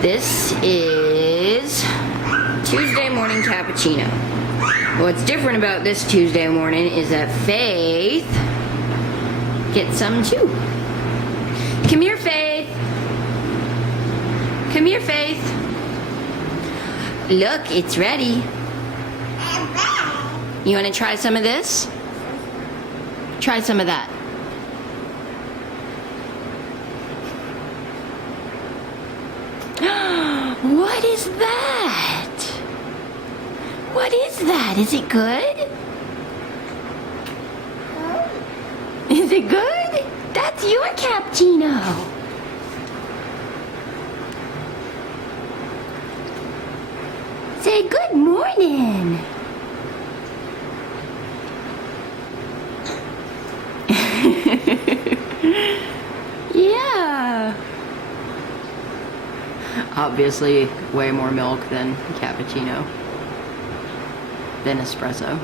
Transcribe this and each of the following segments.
This is Tuesday morning cappuccino. What's different about this Tuesday morning is that Faith gets some too. Come here, Faith. Come here, Faith. Look, it's ready. You want to try some of this? Try some of that. What is that? What is that? Is it good? Is it good? That's your cappuccino. Say good morning. Yeah. Obviously, way more milk than cappuccino, than espresso.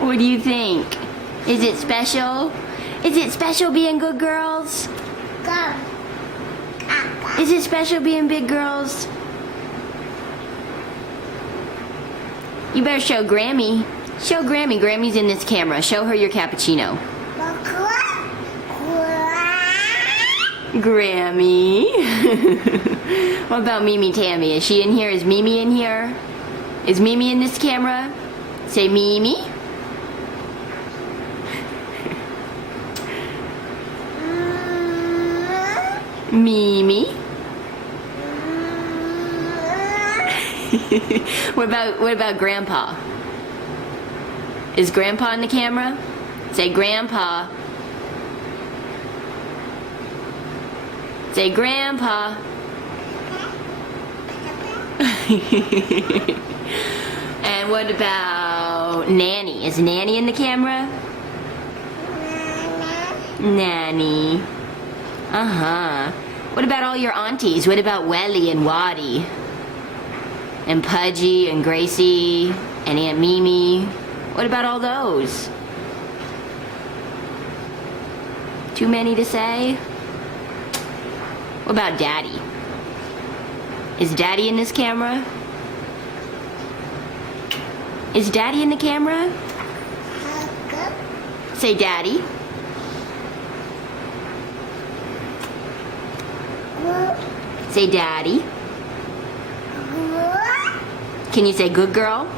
What do you think? Is it special? Is it special being good girls? Is it special being big girls? You better show Grammy. Show Grammy. Grammy's in this camera. Show her your cappuccino. Grammy. What about Mimi Tammy? Is she in here? Is Mimi in here? Is Mimi in this camera? Say Mimi. Mimi. What about Grandpa? Is Grandpa in the camera? Say Grandpa. Say Grandpa. And what about Nanny? Is Nanny in the camera? Nanny. Uh-huh. What about all your aunties? What about Welly and Waddy? And Pudgy and Gracie and Aunt Mimi? What about all those? Too many to say? What about Daddy? Is Daddy in this camera? Is Daddy in the camera? Say Daddy. Say Daddy. Can you say good girl?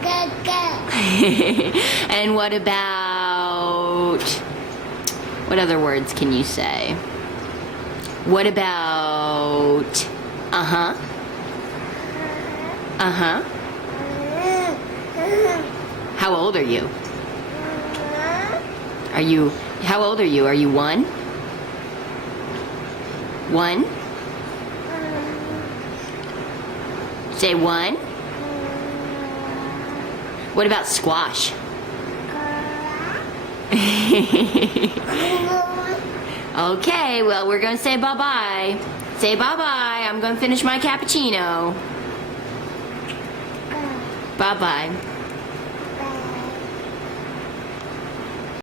Good girl. And what other words can you say? What about uh-huh? Uh-huh. How old are you? How old are you? Are you 1? 1? Say 1. What about squash? Okay, well, we're going to say bye-bye. Say bye-bye. I'm going to finish my cappuccino. Bye-bye.